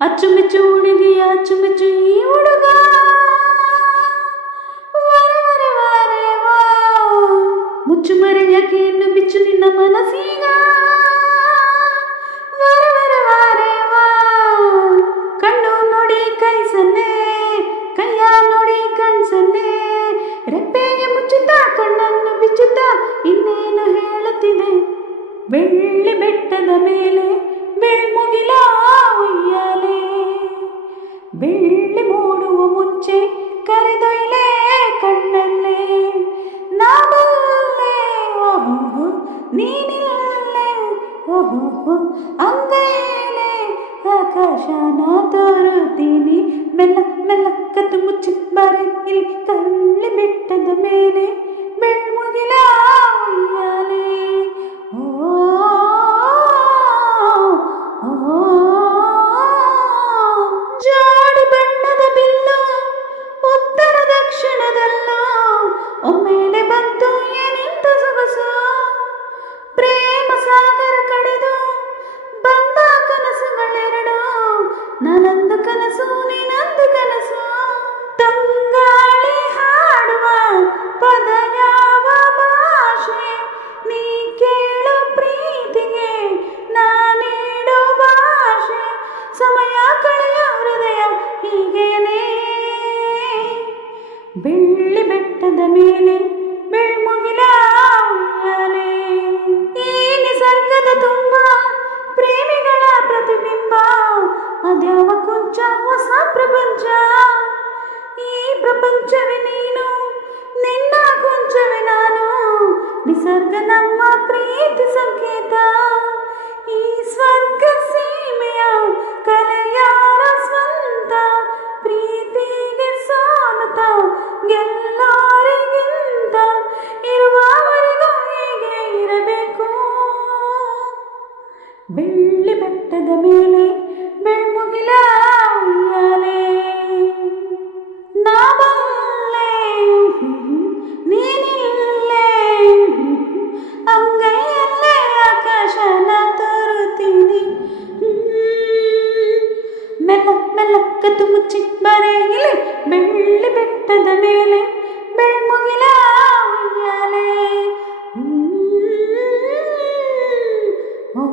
ಅಚ್ಚುಮೆಚ್ಚು ಹುಡುಗಿಯ ಅಚ್ಚುಮೆಚ್ಚು ಈ ಹುಡುಗ ವರೆ ವರೆ ವರೆ ವಾ ಮುಚ್ಚು ಮರೆಯಕೆಯನ್ನು ಬಿಚ್ಚು ನಿನ್ನ ಮನಸ್ಸೀಗ ವರೆ ವರೆ ವರೆ ವಾ ಕಣ್ಣು ನೋಡಿ ಕೈ ಸನ್ನೆ ಕೈಯ ನೋಡಿ ಕಣ್ಸನ್ನೆ ರೆಪ್ಪೆಗೆ ಮುಚ್ಚುತ್ತಾ ಕಣ್ಣನ್ನು ಬಿಚ್ಚುತ್ತಾ ಇನ್ನೇನು ಹೇಳುತ್ತಿದೆ ಬೆಳ್ಳಿ ಬೆಟ್ಟದ ಮೇಲೆ ಬೆಳ್ಮುಗಿಲ ಉಯ್ಯಾಲೆ ಬೆಳ್ಳಿ ಮೂಡುವ ಮುಂಚೆ ಕರೆದೊಯ್ಲೆ ಕಣ್ಣಲ್ಲೇ ನಾ ಬಲ್ಲೆ ಓಹೋ ನೀನಿಲ್ಲೇ ಓಹೋ ಅಂಗೈಲೆ ಆಕಾಶನ ತೋರುತ್ತೀನಿ ಮೆಲ್ಲ ಮೆಲ್ಲ ಕತ್ತು ಮುಚ್ಚಿ ಬಾರೆ ಇಲ್ಲಿ ಕಳ್ಳಿ ಬೆಟ್ಟದ ಮೇಲೆ ಬೆಳ್ಮುಗಿಲ ಉಯ್ಯಾಲೆ ಜಾಡಿ ಬಣ್ಣದ ಬಿಲ್ಲು ಉತ್ತರ ದಕ್ಷಿಣದಲ್ಲ ಒಮ್ಮೆಲೆ ಬಂತು ಏನಿಂತ ಸೊಗಸು ಪ್ರೇಮ ಸಾಗರ ಕಡೆದು ಬಂದ ಕನಸುಗಳೆರಡು ನಾನಂದು ಕನಸು ನೀನಂದು ಕನಸು ತಂಗಾಳಿ ಹಾಡುವ ಪದ ಯಾವ ಭಾಷೆ ನೀ ಕೇಳು ಪ್ರೀತಿಗೆ ನಾನೇಡು ಭಾಷೆ ಸಮಯ ಕಳೆಯ ಹೃದಯ ಹೀಗೇನೆ ಬೆಳ್ಳಿ ಬೆಟ್ಟದ ಮೇಲೆ ಬೆಳ್ಮುಗಿಲ ಉಯ್ಯಾಲೆ ಈ ನಿಸರ್ಗದ ತುಂಬ ಪ್ರೇಮಿಗಳ ಪ್ರತಿಬಿಂಬ ಅದ್ಯಾವ ಕೊಂಚ ಹೊಸ ಪ್ರಪಂಚ ಈ ಪ್ರಪಂಚವೇ ನೀನು ನಿನ್ನ ಕೊಂಚವೇ ನಾನು ನಿಸರ್ಗ ನಮ್ಮ ಪ್ರೀತಿ ಸಂಕೇತ ಈ ಸ್ವರ್ಗ ಸೀಮೆಯ ಕಲೆಯಾರ ಸ್ವಂತ ಪ್ರೀತಿಗೆ ಸಾಮತ ಎಲ್ಲರಿಗಿಂತ ಇರುವವರೆಗೂ ಹೀಗೆ ಇರಬೇಕು ಬೆಳ್ಳಿ ಬೆಟ್ಟದ ಮೇಲೆ ಬೆಳ್ಮುಗಿಲ ಉಯ್ಯಾಲೆ ನಾ ಬಲ್ಲೆ ನೀನಿಲ್ಲೇ ಅಂಗೈಯಲ್ಲೇ ಆಕಾಶನ ತರುತ್ತೀನಿ ಮೆಲ್ಲ ಮೆಲ್ಲ ಕತ್ತು ಮುಚ್ಚಿ ಬರೆ ಇಲ್ಲಿ ಬೆಳ್ಳಿ ಬೆಟ್ಟದ ಮೇಲೆ ಬೆಳ್ಮುಗಿಲ ಉಯ್ಯಾಲೆ ಓ